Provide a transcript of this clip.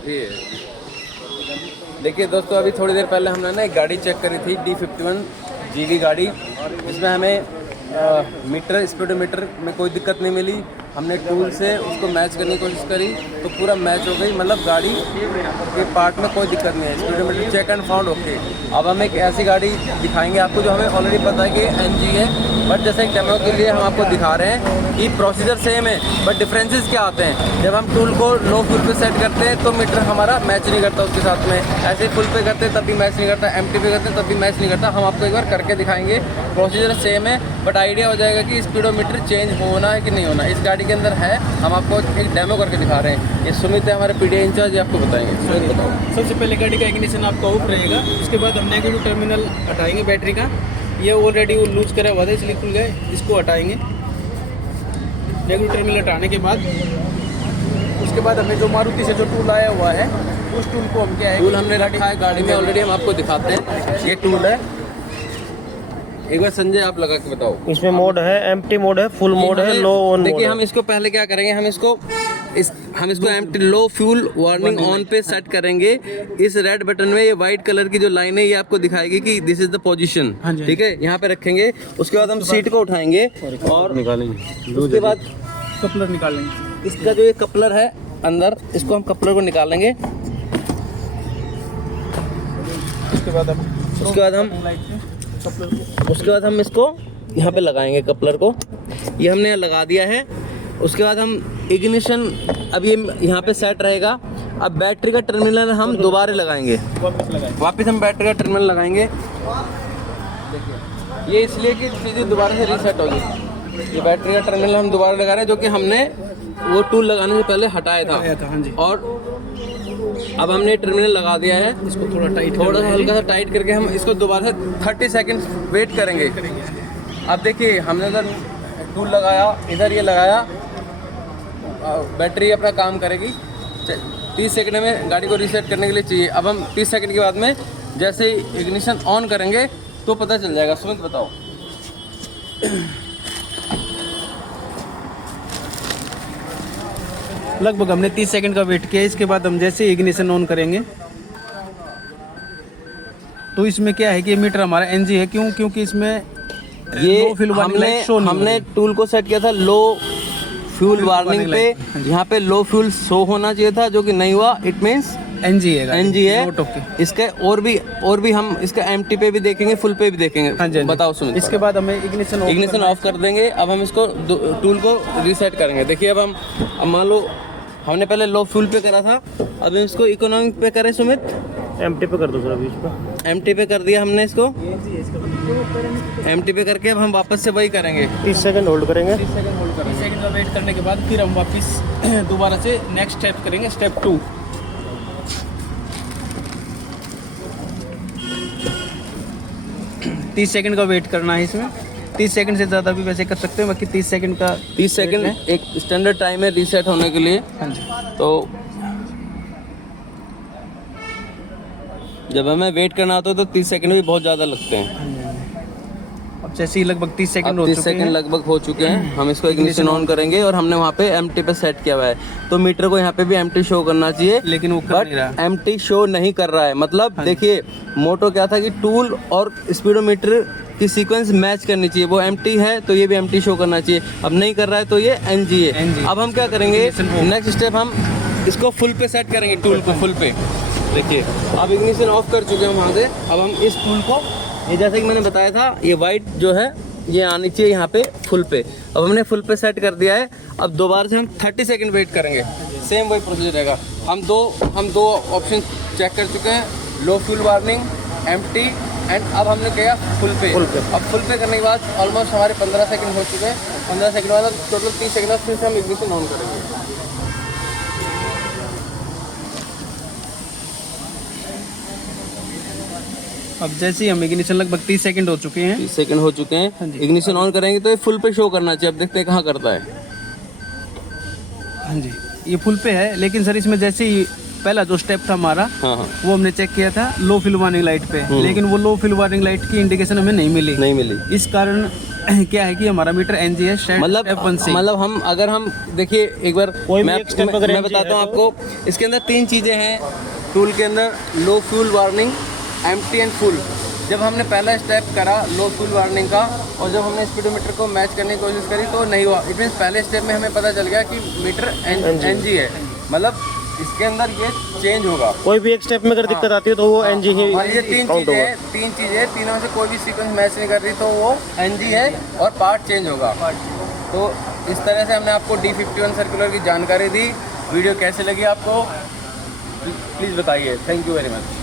उल्टी है। देखिए दोस्तों, अभी थोड़ी देर पहले हमने ना एक गाड़ी चेक करी थी, D51 GV गाड़ी। इसमें हमें मीटर स्पीडोमीटर में कोई दिक्कत नहीं मिली। हमने टूल से उसको मैच करने की कोशिश करी तो पूरा मैच हो गई, मतलब गाड़ी के पार्ट में कोई दिक्कत नहीं है। Speedometer check and found okay. अब हम एक ऐसी गाड़ी दिखाएंगे आपको जो हमें ऑलरेडी पता है कि NG है, बट जैसे एक डेमो के लिए हम आपको दिखा रहे हैं कि प्रोसीजर सेम है, बट डिफरेंसेस क्या आते हैं। जब हम टूल को लो फ्यूल पे सेट करते हैं तो मीटर हमारा मैच नहीं करता उसके साथ में, ऐसे फुल पे करते हैं तब भी मैच नहीं करता, एम्प्टी पे करते हैं तब भी मैच नहीं करता। हम आपको एक बार करके दिखाएंगे, प्रोसीजर सेम है, बट आइडिया हो जाएगा कि स्पीडोमीटर चेंज होना है कि नहीं होना। इस गाड़ी के अंदर है, हम आपको एक डेमो करके दिखा रहे हैं। ये सुमित है हमारे PDI इंचार्ज, ये आपको बताएंगे। सुमित बताओ। सबसे पहले गाड़ी का इग्निशन आपका ऑफ रहेगा, उसके बाद हम नेगेटिव टर्मिनल हटाएंगे बैटरी का। ये ऑलरेडी वो लूज करा हुआ था इसलिए खुल गए, इसको हटाएंगे। नेगेटिव टर्मिनल हटाने के बाद उसके बाद हमें जो मारुति से जो टूल आया हुआ है उस टूल को हम क्या है, टूल हमने रखा है गाड़ी में ऑलरेडी, हम आपको दिखाते हैं। ये टूल है, एक बार संजय आप लगा के बताओ। इसमें मोड है, एम्प्टी मोड है, फुल मोड है, लो ऑन। देखिए हम इसको पहले क्या करेंगे, हम इसको empty low fuel warning on पे सेट करेंगे। इस रेड बटन में ये वाइट कलर की जो लाइन है ये आपको दिखाएगी कि दिस इज द पोजीशन, ठीक है। यहाँ पे रखेंगे, उसके बाद हम सीट को उठाएंगे और निकालेंगे। उसके बाद कपलर निकालेंगे। इसका जो ये कपलर है अंदर, इसको हम कपलर को निकालेंगे। उसके बाद हम इसको यहाँ पे लगाएंगे कपलर को, ये हमने यहाँ लगा दिया है। उसके बाद हम इग्निशन, अब ये यहाँ पे सेट रहेगा। अब बैटरी का टर्मिनल हम दोबारा लगाएंगे, वापस हम बैटरी का टर्मिनल लगाएंगे। देखिए ये इसलिए कि चीज़ें दोबारा से रीसेट होगी। ये बैटरी का टर्मिनल हम दोबारा लगा रहे हैं, जो कि हमने वो टूल लगाने से पहले हटाया था। हाँ जी। और अब हमने टर्मिनल लगा दिया है, इसको थोड़ा सा हल्का सा टाइट करके हम इसको दोबारा से 30 सेकंड वेट करेंगे। अब देखिए हमने इधर टूल लगाया, इधर ये लगाया, बैटरी अपना काम करेगी। 30 सेकंड में गाड़ी को रीसेट करने के लिए चाहिए। अब हम 30 सेकंड के बाद में जैसे ही इग्निशन ऑन करेंगे तो पता चल जाएगा। सुमित बताओ। लगभग हमने 30 सेकंड का वेट किया। इसके बाद हम जैसे इग्निशन ऑन करेंगे तो इसमें क्या है कि मीटर हमारा NG है। क्योंकि इसमें ये हमने टूल को सेट किया था लो फ्यूल वार्निंग पे। यहाँ पे लो फ्यूल शो होना चाहिए था, जो कि नहीं हुआ। इट मीन्स NG है। इसके और भी हम इसका एम्प्टी पे भी देखेंगे, फुल पे भी देखेंगे। हाँ जी। बताओ सुनिए। इसके बाद हमें इग्निशन ऑफ कर देंगे। अब हम इसको टूल को रीसेट करेंगे। देखिए अब मान लो हमने पहले लो फ्यूल पे करा था, अब हम इसको इकोनॉमिक पे करें। सुमित एम्प्टी पे कर दो सर अभी इसको। एम्प्टी पे कर दिया हमने इसको। एम्प्टी पे करके अब हम वापस से वही करेंगे। 30 सेकंड होल्ड करेंगे। 30 सेकंड का वेट करने के बाद फिर हम वापस दोबारा से नेक्स्ट स्टेप करेंगे, स्टेप 2। तीस सेकंड का वेट करना है इसमें। 30 सेकंड से ज़्यादा भी वैसे कर सकते हैं, बाकी 30 सेकंड का 30 सेकंड एक स्टैंडर्ड टाइम है रीसेट होने के लिए। हाँ जी। तो जब हमें वेट करना होता है तो 30 सेकंड भी बहुत ज़्यादा लगते हैं। अब जैसे ही लगभग 30 सेकंड हो 30 चुके सेकंड हैं। लगभग हो चुके हैं। हम इसको इग्निशन ऑन करेंगे और हमने वहाँ पे एम्प्टी पे सेट किया हुआ है, तो मीटर को यहाँ पे भी एम्प्टी शो करना चाहिए, लेकिन वो कर नहीं रहा। बट एम्प्टी शो नहीं कर रहा है। मतलब देखिए मोटो क्या था कि टूल और स्पीडोमीटर की सीक्वेंस मैच करनी चाहिए। वो एम्प्टी है तो ये भी एम्प्टी शो करना चाहिए। अब नहीं कर रहा है तो ये NG है। अब हम क्या करेंगे, नेक्स्ट स्टेप हम इसको फुल पे सेट करेंगे, टूल को फुल पे। देखिए अब इग्निशन ऑफ कर चुके हैं वहाँ से। अब हम इस टूल को, ये जैसे कि मैंने बताया था, ये वाइट जो है ये आनी चाहिए यहाँ पे फुल पे। अब हमने फुल पे सेट कर दिया है। अब दोबारा से हम 30 सेकंड वेट करेंगे। सेम वही प्रोसीजर रहेगा। हम दो ऑप्शन चेक कर चुके हैं, लो फ्यूल वार्निंग, एम्प्टी, एंड अब हमने किया फुल पे। अब फुल पे करने के बाद ऑलमोस्ट हमारे 15 सेकंड हो चुके हैं। 15 सेकंड बाद टोटल 30 सेकंड बाद फिर से हम इग्निशन ऑन करेंगे। अब जैसे ही हम इग्निशन लगभग 30 सेकंड हो चुके हैं। 30 सेकंड हो चुके हैं। इग्निशन ऑन करेंगे तो ये फुल पे शो करना चाहिए। अब देखते हैं कहाँ करता है। हाँ जी, ये फुल पे है, लेकिन सर इसमें जैसे ही पहला जो स्टेप था हमारा, हाँ। वो हमने चेक किया था लो फ्यूल वार्निंग लाइट पे, लेकिन वो लो फ्यूल वार्निंग लाइट की इंडिकेशन हमें नहीं मिली। इस कारण क्या है कि हमारा मीटर NG है मतलब हम अगर हम देखिए एक बार कोई भी मैं एक step अगर मैं NG बताता हूँ है तो- आपको। इसके अंदर 3 चीज़ें हैं टूल के अंदर, लो fuel warning, empty and full. जब हमने पहला स्टेप करा लो फ्यूल वार्निंग का और जब हमने स्पीडोमीटर को मैच करने की कोशिश करी तो नहीं हुआ। इट मीन्स पहले स्टेप में हमें पता चल गया कि मीटर NG है, मतलब इसके अंदर ये चेंज होगा। कोई भी एक स्टेप में अगर दिक्कत आती है तो वो NG ही मान लीजिए 3 काउंट चीज़ें होगा। हैं, 3 चीज़ें, तीनों से कोई भी सीक्वेंस मैच नहीं कर रही तो वो NG है और पार्ट चेंज होगा। तो इस तरह से हमने आपको D51 सर्कुलर की जानकारी दी। वीडियो कैसे लगी आपको प्लीज़ बताइए। Thank you very much.